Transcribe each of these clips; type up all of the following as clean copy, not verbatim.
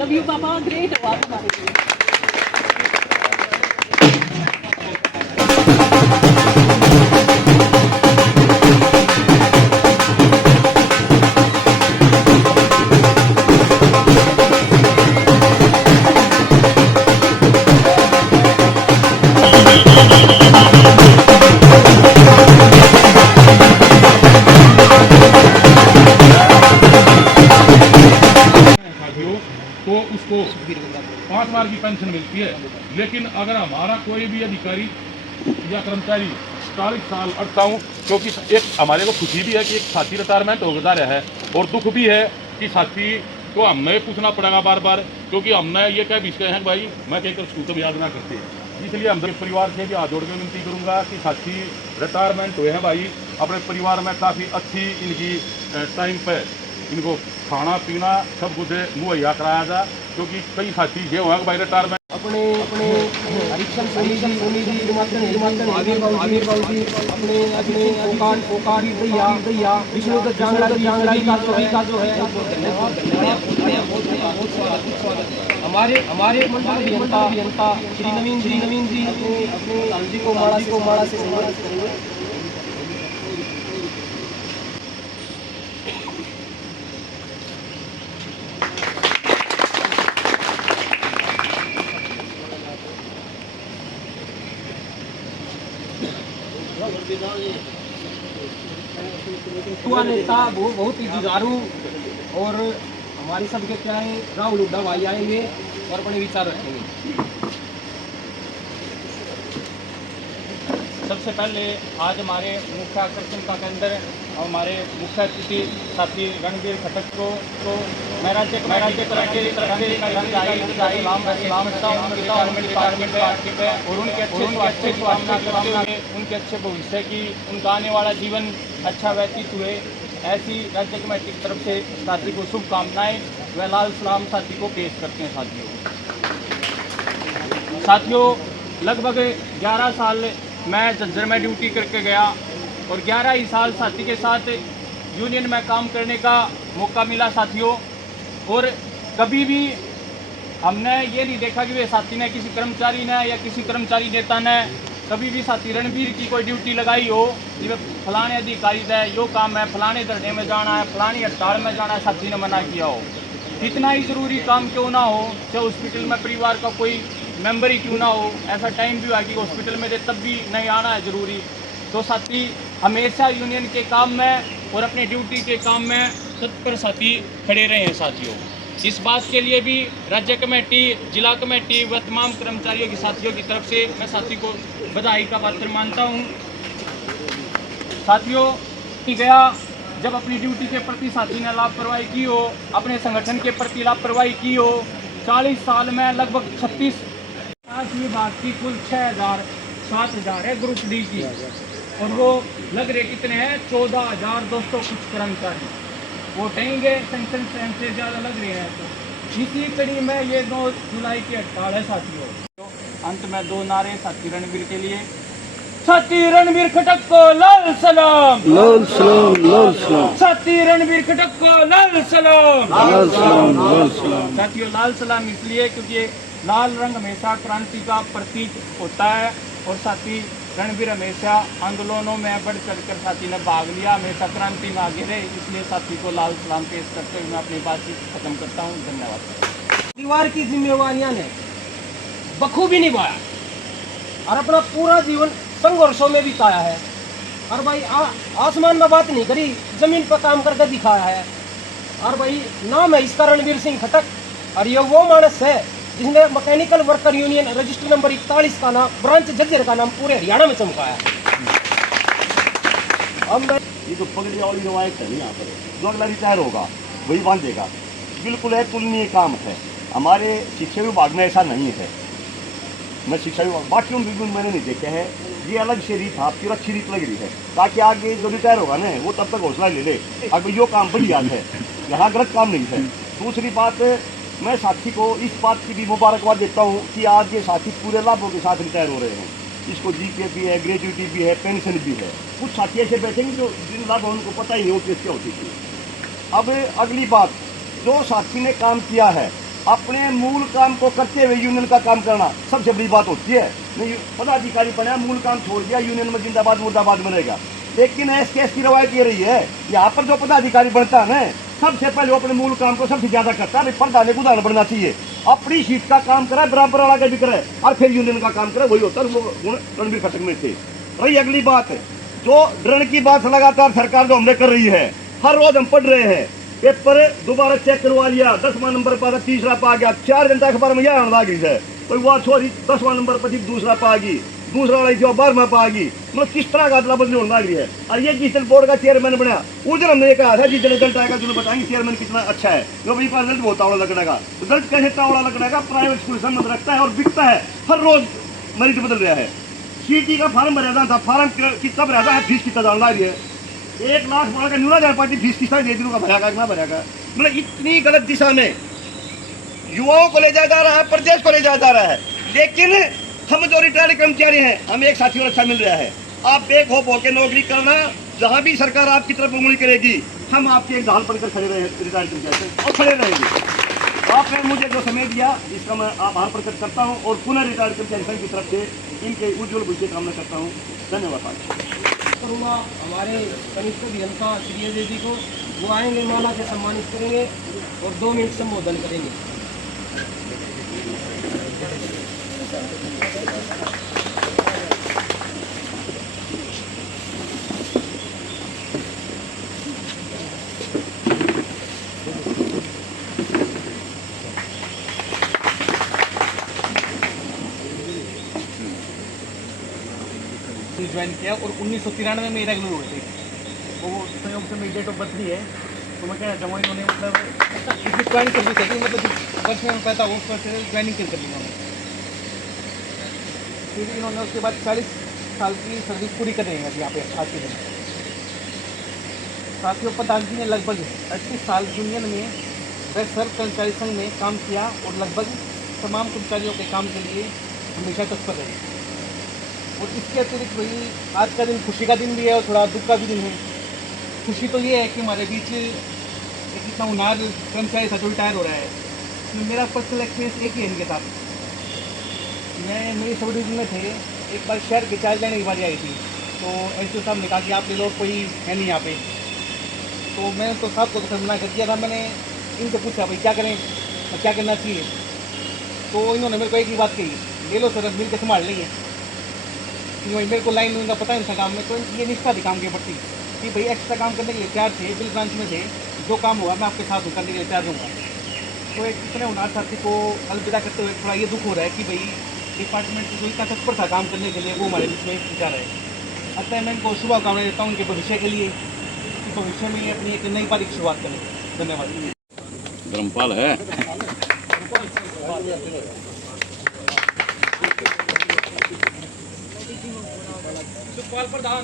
Love you पापा, great हो आप हमारे लिए। तो उसको 5 बार की पेंशन मिलती है। लेकिन अगर हमारा कोई भी अधिकारी या कर्मचारी 40 साल अटका हूँ, क्योंकि एक हमारे को खुशी भी है कि एक साथी रिटायरमेंट हो गया है, और दुख भी है कि साथी को हमें पूछना पड़ेगा बार बार, क्योंकि हमने ये कह भी हैं भाई मैं कहकर उसको तो याद ना करते। इसलिए हम परिवार से भी हाथ जोड़ के विनती करूँगा कि साथी रिटायरमेंट हुए हैं भाई, अपने परिवार में काफ़ी अच्छी इनकी टाइम पर इनको खाना पीना सब कुछ मुहैया कराया जाए, क्योंकि कई साथी ये हुआ भाई रिटायरमेंट अपने भैया विष्णुदत्त जांगड़ा का जो है हमारे मंडल अभियंता श्री नवीन जी अपने को माड़ा से नेता बहुत ही जुझारू, और हमारी सबके क्या है राहुल हुड्डा भाई आएंगे और अपने विचार रखेंगे। सबसे पहले आज हमारे मुख्य आकर्षण का केंद्र हमारे मुख्य अतिथि साथी रणबीर खटक को तो मैं राज्य और उनके अच्छे भविष्य की, उनका आने वाला जीवन अच्छा व्यतीत हुए, ऐसी राज्य कमेटी की तरफ से साथी को शुभकामनाएं व लाल सलाम साथी को पेश करते हैं। साथियों लगभग 11 साल मैं झज्जर में ड्यूटी करके गया, और 11 ही साल साथी के साथ यूनियन में काम करने का मौका मिला साथियों। और कभी भी हमने ये नहीं देखा कि वे साथी ने किसी कर्मचारी ने या किसी कर्मचारी नेता ने कभी भी साथी रणबीर की कोई ड्यूटी लगाई हो कि फलाने अधिकारी है यो काम है, फलाने धरने में जाना है, फलानी हड़ताल में जाना है, साथी ने मना किया हो। कितना ही ज़रूरी काम क्यों ना हो, चाहे हॉस्पिटल में परिवार का कोई मेंबर ही क्यों ना हो, ऐसा टाइम भी हुआ कि हॉस्पिटल में तब भी नहीं आना है ज़रूरी, तो साथी हमेशा यूनियन के काम में और अपनी ड्यूटी के काम में तत्पर साथी खड़े रहे हैं साथियों। इस बात के लिए भी राज्य कमेटी, जिला कमेटी व तमाम कर्मचारियों की साथियों की तरफ से मैं साथी को बधाई का पात्र मानता हूँ। साथियों गया जब अपनी ड्यूटी के प्रति साथी ने लापरवाही की हो, अपने संगठन के प्रति लापरवाही की हो, 40 साल में लगभग 36 विभाग की कुल 6,000-7,000 है ग्रुप डी की, और वो लग रहे कितने हैं 14,200 कुछ कर्मचारी वो उठेंगे, सेंक्शन से ज़्यादा लग रहे हैं। तो इसी कड़ी में ये 2 जुलाई की हड़ताल है साथियों। तो अंत में 2 नारे साथी रणबीर के लिए। साथी रणबीर खटक को लाल सलाम, लाल सलाम, लाल सलाम। साथी रणबीर खटक को लाल सलाम, लाल सलाम, लाल सलाम। साथियों लाल सलाम इसलिए क्योंकि लाल रंग हमेशा क्रांति का प्रतीक होता है, और साथी रणबीर हमेशा आंदोलनों में बढ़ चढ़कर साथी ने भाग लिया, हमेशा क्रांति में आगे रहे, इसलिए साथी को लाल सलाम पेश करते हुए मैं अपनी बातचीत खत्म करता हूँ। धन्यवाद। परिवार की जिम्मेवारियां ने बखूबी निभाया और अपना पूरा जीवन संघर्षों में बिताया है, और भाई आसमान में बात नहीं करी, जमीन पर काम करके दिखाया है। और भाई नाम है इसका रणबीर सिंह खटक, और ये वो मानस है जिसने mechanical worker union register number 41 का नाम, ब्रांच झज्जर का नाम पूरे हरियाणा में चमकाया। अब मैं ये तो पगड़ी वाली रवायत है यहाँ पर, जो अगला रिटायर होगा वही बांधेगा, बिल्कुल है तुलनीय काम है। हमारे शिक्षा विभाग में ऐसा नहीं है। मैं शिक्षा विभाग बाकी बिल्कुल मैंने नहीं देखा है, ये अलग से रीत आपकी और अच्छी रीत लग रही है, ताकि आगे जो रिटायर होगा ना वो तब तक हौसला ले ले, अगर यो काम बढ़िया है, यहाँ गलत काम नहीं है। दूसरी बात, मैं साथी को इस बात की भी मुबारकबाद देता हूँ कि आज ये साथी पूरे लाभों के साथ रिटायर हो रहे हैं। इसको जीके भी है, ग्रेजुएटी भी है, पेंशन भी है। कुछ साथी ऐसे बैठेंगे जो जिन लाभ उनको पता ही नहीं वो कैसे होती थी। अब अगली बात, जो साथी ने काम किया है अपने मूल काम को करते हुए यूनियन का काम करना सबसे बड़ी बात होती है। नहीं पदाधिकारी बना, मूल काम छोड़ दिया, यूनियन में जिंदाबाद मुर्दाबाद बनेगा। लेकिन इस केस की रवायत ये रही है, यहाँ पर जो पदाधिकारी बनता है ना, सबसे पहले वो अपने मूल काम को सबसे ज्यादा करता है। प्रधान को उदाहरण बनना चाहिए, अपनी सीट का काम करे, बराबर वाला का भी करे, और फिर यूनियन का काम करे। वही होता है वो गुण रणबीर खटक में थे। रही अगली बात, जो ड्रण की बात लगातार सरकार जो हमने कर रही है, हर रोज हम पढ़ रहे हैं पेपर, दोबारा चेक करवा लिया, 10वां नंबर पा, तीसरा पा गया, 4 घंटा अखबार में यह लगी है, कोई वो छोरी 10वां नंबर पर दूसरा पा गई, दूसरा वाली जो 12वां पा गई। मतलब किस तरह का अदला बदली होने लगी है। और ये जिस दिन बोर्ड का चेयरमैन बना, उस दिन हमने ये कहा था जिस दिन रिजल्ट आएगा जो बताएंगे चेयरमैन कितना अच्छा है। जो भाई का रिजल्ट बहुत तावड़ा लगेगा, रिजल्ट कैसे तावड़ा लगेगा, प्राइवेट स्कूल संबंध रखता है और बिकता है, हर रोज मेरिट बदल रहा है। सीटी का फार्म भरा था, फार्म कितना भरा था, फीस कितना जान रही है, 1 लाख मार का न्यूना हजार पार्टी फीस कितना दे दिनों का भरेगा, कितना भरेगा। मतलब इतनी गलत दिशा में युवाओं को ले जाया जा रहा है, प्रदेश को ले जाया जा रहा है। लेकिन हम जो रिटायर्ड कर्मचारी हैं, हमें एक साथी और अच्छा मिल रहा है, आप बेखौफ होकर नौकरी करना, जहां भी सरकार आपकी तरफ उंगली करेगी, हम आपके एक ढाल बनकर खड़े रहे रिटायर्ड कर्मचारी और खड़े रहेंगे। आपने मुझे जो समय दिया इसका मैं आभार प्रकट करता हूं और पुनः रिटायर्ड कर्मचारी संघ की तरफ से इनके उज्जवल भविष्य की कामना करता हूं। धन्यवाद। करूँगा हमारे कनिष्ठ अभियंता श्री अजय जी को, वो आएंगे, माला से सम्मानित करेंगे और 2 मिनट संबोधन करेंगे। ज्वाइन किया और 1993 में रेगुलर हुए थे। वो संयोग से मेरी डेट ऑफ बर्थ भी है, तो मैं कहना चाहूँगा इन्होंने मतलब ज्वाइन कर दी थी, मतलब वर्ष में पैदा वो वर्ष से ज्वाइनिंग कर ली उन्होंने। फिर इन्होंने उसके बाद 40 साल की सर्विस पूरी कर रहे हैं यहाँ पे आज के दिन। साथियों, प्रधान जी ने लगभग 38 साल यूनियन में वेस्ट सर्व कर्मचारी संघ में काम किया और लगभग तमाम कर्मचारियों के काम के लिए हमेशा तत्पर रहे। और इसके अतिरिक्त वही आज का दिन खुशी का दिन भी है और थोड़ा दुख का भी दिन है। खुशी तो ये है कि हमारे बीच एक इतना उनार कर्मचारी था जो रिटायर हो रहा है। तो मेरा पर्सनल एक्सपीरियंस एक ही है इनके साथ। मैं मेरी सब डिवीजन में थे, एक बार शहर के चार्ज लेने की बारी आई थी, तो एसडीओ साहब ने कहा कि आप लोग कोई है नहीं यहाँ पे। तो मैं तो साहब को मना कर दिया था। मैंने इनसे पूछा भाई क्या करें, क्या करना चाहिए, तो इन्होंने मेरे को एक ही बात कही, ले लो सर, मिल के संभाल लेंगे। मेरे को लाइन उनका पता है इनका काम में, तो ये निष्ठा थी काम के प्रति कि भाई एक्स्ट्रा काम करने के लिए तैयार थे, बिल ब्रांच में थे, जो काम हुआ मैं आपके साथ करने के लिए तैयार रहूँगा। तो एक इतने उनार साथी को अलविदा करते हुए थोड़ा ये दुख हो रहा है कि भाई डिपार्टमेंट जो इतना तत्पर था काम करने के लिए, वो हमारे बीच में जा रहा है। अतः मैं इनको शुभकामनाएं देता हूँ उनके भविष्य के लिए, कि भविष्य में अपनी एक नई पारी की शुरुआत करें। धन्यवाद। धर्मपाल है। सुखपाल प्रधान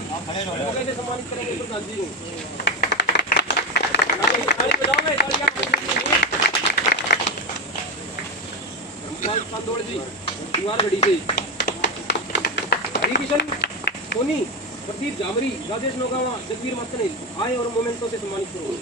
सम्मानित करेंगे प्रधान जी को। धर्मपाल जी, कुमारगढ़ी से हरिकिशन सोनी, प्रदीप जामरी, राजेश नौगावा, जगवीर मस्तनील आए और मोमेंटो से सम्मानित करो।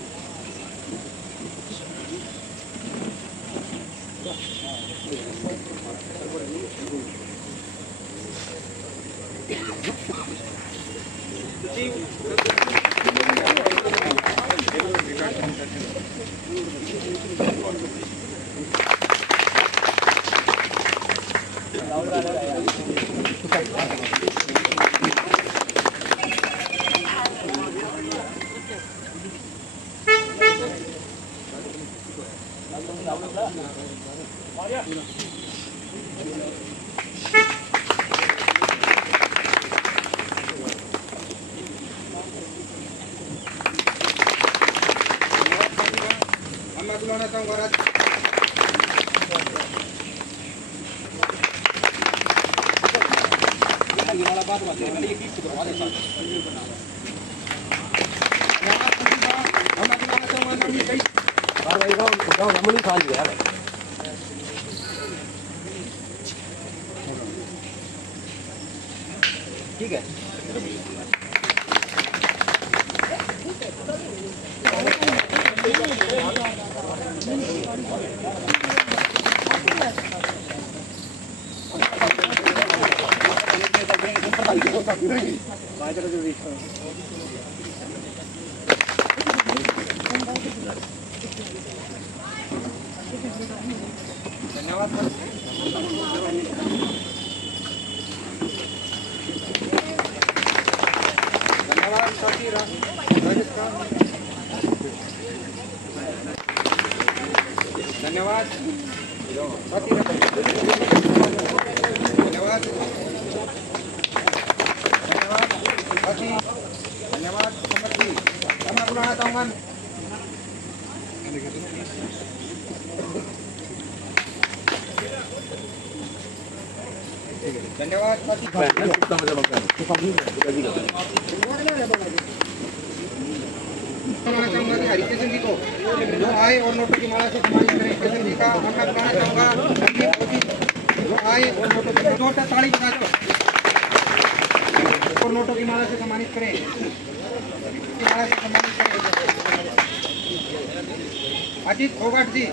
ठीक है। हरिकृष्ण जी को जो आए और नोटों की माला से सम्मानित करें। कृष्ण जी का मैं बुलाना चाहूँगा जो आए और नोटों की ताली बजा दो और नोटों की माला से सम्मानित करें। माला से सम्मानित करें अजीत फोगाट जी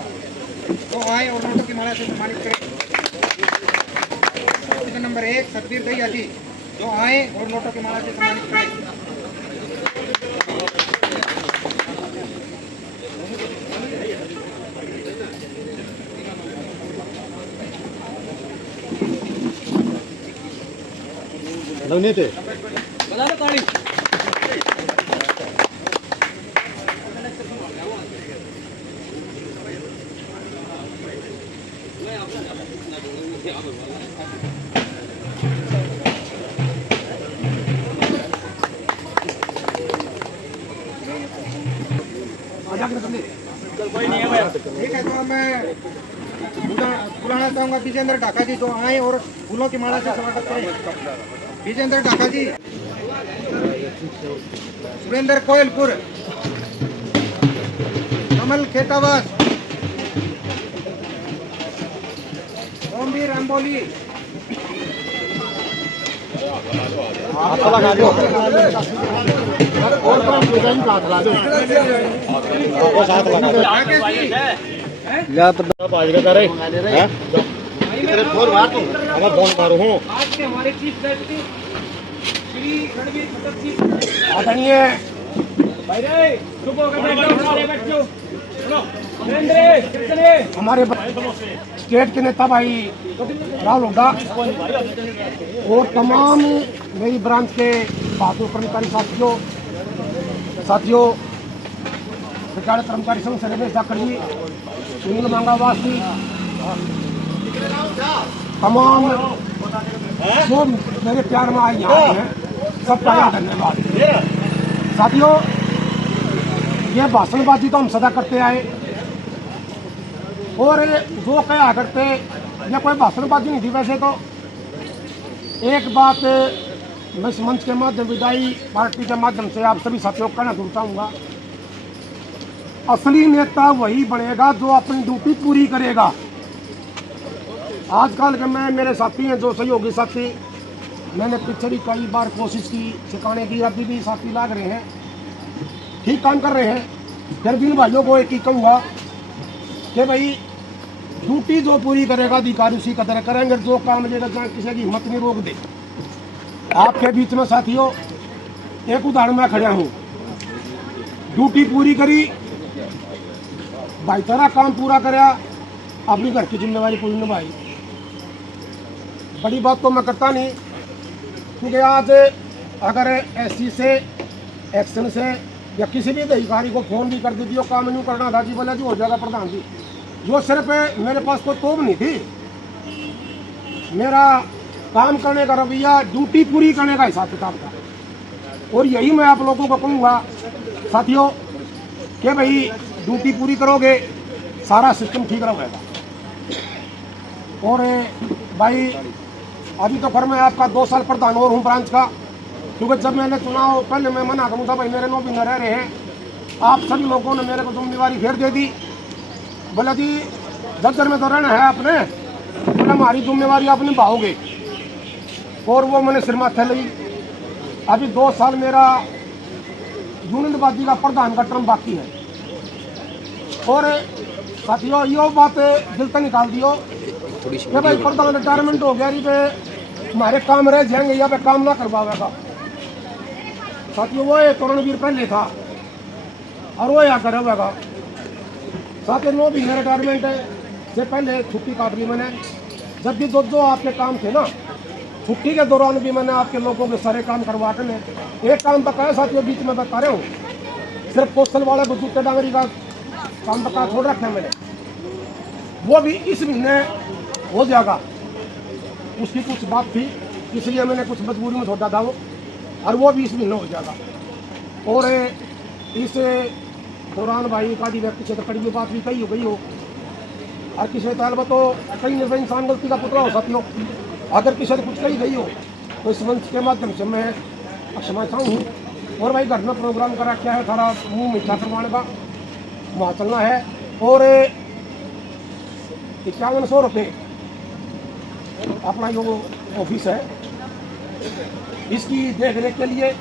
जो आए और नोटों की माला से सम्मानित करें। नंबर 1 सतबीर दहिया जी जो आए और नोटों की माला से सम्मानित करें। बजा दो ताली। ठीक है, तो मैं बुलाना चाहूँगा विजेंद्र ढाका जी जो आए और फूलों की माला से स्वागत करें। विजेंद्र ढाका जी, सुरेंद्र कोयलपुर, कमल खेतावास, ओमवीर अंबोली, आज के हमारे चीफ गेस्ट श्री रणवीर खट्टर जी आदरणीय हमारे स्टेट के नेता भाई राहुल हुड्डा और तमाम मेरी ब्रांच के बहादुर कर्मचारी साथियों सरकारी कर्मचारी संघ से रमेश जाकर जी, सुनील मांगावासी, तमाम जो मेरे प्यार में आए यहाँ हैं, सबका यहाँ धन्यवाद। साथियों, ये भाषणबाजी तो हम सदा करते आए और जो कहा करते ये कोई भाषणबाजी नहीं थी। वैसे तो एक बात मैं इस मंच के माध्यम विदाई पार्टी के माध्यम से आप सभी साथियों को कहना चाहूँगा, असली नेता वही बनेगा जो अपनी ड्यूटी पूरी करेगा। आजकल के मैं मेरे साथी हैं जो सहयोगी साथी, मैंने पीछे भी कई बार कोशिश की सिखाने की, अभी भी साथी लाग रहे हैं, ठीक काम कर रहे हैं। फिर भी इन भाइयों को एक ही कहूँगा कि भाई ड्यूटी जो पूरी करेगा अधिकारी उसी कदर करेंगे। जो काम लेगा जहाँ किसी की हिम्मत नहीं रोक दे। आपके बीच में साथियों एक उदाहरण मैं खड़ा हूँ, ड्यूटी पूरी करी, भाई तेरा काम पूरा कराया, अपनी घर की जिम्मेवारी पूरी निभाई। बड़ी बात तो मैं करता नहीं, क्योंकि आज अगर एससी से एक्शन से या किसी भी अधिकारी को फोन भी कर दीजिए काम नहीं करना था जी, बोला जी हो जाएगा प्रधान जी। जो सिर्फ मेरे पास कोई तोब नहीं थी, मेरा काम करने का रवैया ड्यूटी पूरी करने का हिसाब किताब था। और यही मैं आप लोगों को कहूँगा साथियों कि भाई ड्यूटी पूरी करोगे सारा सिस्टम ठीक रहेगा। और भाई अभी तो फिर मैं आपका 2 साल प्रधान और हूँ ब्रांच का, क्योंकि जब मैंने चुनाव पहले मैं मना करूँ था भाई मेरे नो भी न रह रहे हैं, आप सभी लोगों ने मेरे को जिम्मेवारी फिर दे दी। बोला जी जज्जर में तो रहना है आपने, बोला हमारी जिम्मेवारी आप निभाओगे, और वो मैंने सिर माथे ली। अभी 2 साल मेरा यूनियनबाजी का प्रधान का टर्म बाकी है। और साथियों यो बात दिल से निकाल दियो कि भाई प्रधान रिटायरमेंट हो गया, हमारे काम रह जाएंगे या पे काम ना करवाएगा। साथियों वो एक करोड़वीर पहले था और वो यहाँ खड़ा हुआ। साथियों 9 महीने रिटायरमेंट है से पहले छुट्टी काट ली मैंने। जब भी जो आपके काम थे ना, छुट्टी के दौरान भी मैंने आपके लोगों के सारे काम करवा के एक काम बकाया साथियों बीच में बता रहे हूँ, सिर्फ पोस्टल वाला को जूते डांगरी का काम बकाया छोड़ रखा है मैंने, वो भी इस महीने हो जाएगा। उसकी कुछ बात थी इसलिए मैंने कुछ मजबूरी में छोड़ा था वो, और वो भी इस महीने हो जाएगा। और इस दौरान भाई का व्यक्ति से तो कड़ी बात भी कही हो गई हो, और किसी तालब तो कहीं न कहीं इंसान गलती का पुतला हो साथियों। अगर किसी से कुछ कही गई हो तो इस मंच के माध्यम से मैं क्षमा चाहूँ। और भाई घर में प्रोग्राम करा क्या है, सारा मुँह मीठा करवाने का वहाँ चलना है। और 5100 रुपये अपना जो ऑफिस है इसकी देख रेख के लिए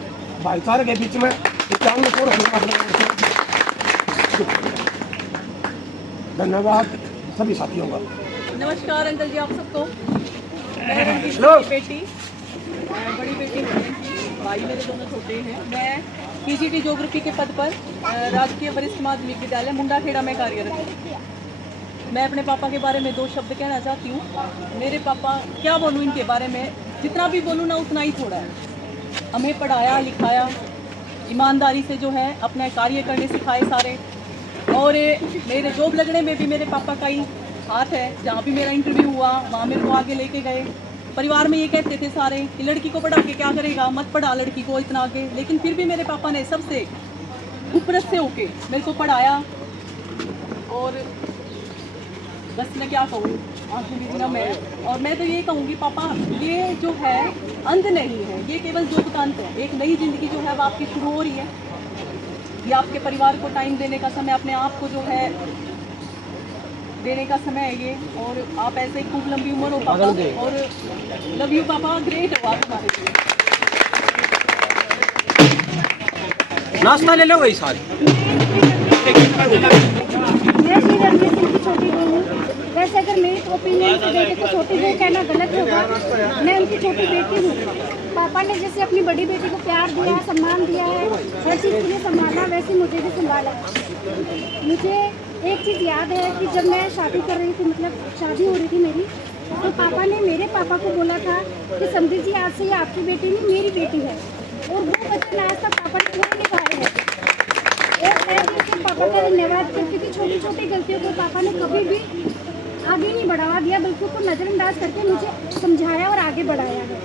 भाईचारे के बीच में 5100 रुपये। धन्यवाद सभी साथियों का। नमस्कार अंकल जी आप सबको। मैं उनकी छोटी बेटी, बड़ी बेटी है, भाई मेरे दोनों छोटे हैं। मैं पीजीटी ज्योग्राफी के पद पर राजकीय वरिष्ठ माध्यमिक विद्यालय मुंडाखेड़ा में कार्यरत हूँ। मैं अपने पापा के बारे में 2 शब्द कहना चाहती हूँ। मेरे पापा, क्या बोलूँ इनके बारे में, जितना भी बोलूँ ना उतना ही थोड़ा है। हमें पढ़ाया लिखाया, ईमानदारी से जो है अपना कार्य करने सिखाए सारे। और मेरे जॉब लगने में भी मेरे पापा का ही हाथ है। जहाँ भी मेरा इंटरव्यू हुआ वहाँ मेरे को आगे लेके गए। परिवार में ये कहते थे सारे कि लड़की को पढ़ा के क्या करेगा, मत पढ़ा लड़की को इतना आगे। लेकिन फिर भी मेरे पापा ने सबसे उपरत से होके मेरे को पढ़ाया। और बस मैं क्या कहूँ, आखिरी दिन में। और मैं तो ये कहूँगी पापा, ये जो है अंत नहीं है, ये केवल योग का अंत है। एक नई जिंदगी जो है वो आपकी शुरू हो रही है। ये आपके परिवार को टाइम देने का समय, अपने आप को जो है देने का समय है ये। और आप ऐसे ही खूब लंबी उम्र हो पापा। और लव यू पापा, ग्रेट हो आप हमारे लिए। नाश्ता ले लो वही सारी। मैं श्री रणवीर सिंह की छोटी बहू हूँ। वैसे अगर मेरी ओपिनियन से देखें तो छोटी बहू कहना गलत होगा। मैं उनकी छोटी बेटी हूँ। पापा ने जैसे अपनी बड़ी बेटी को प्यार दिया, सम्मान दिया है, हर चीज़ के लिए संभाला, वैसे मुझे भी संभाला। मुझे एक चीज़ याद है कि जब मैं शादी कर रही थी, मतलब शादी हो रही थी मेरी, तो पापा ने मेरे पापा को बोला था कि समझी जी आज से ये आपकी बेटी नहीं मेरी बेटी है। और वो वचन आज तक पापा ने पूरा निभाए हैं। और मैं भी पापा का धन्यवाद करती थी। छोटी छोटी गलतियों को पापा ने कभी भी आगे नहीं बढ़ावा दिया, बल्कि उसको नज़रअंदाज करके मुझे समझाया और आगे बढ़ाया है।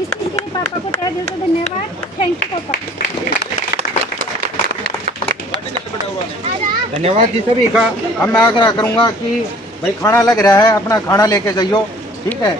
इस चीज़ के लिए पापा को तहे दिल से धन्यवाद। थैंक यू पापा। धन्यवाद जी सभी का। अब मैं आग्रह करूंगा कि भाई खाना लग रहा है, अपना खाना लेके जाइयो, ठीक है।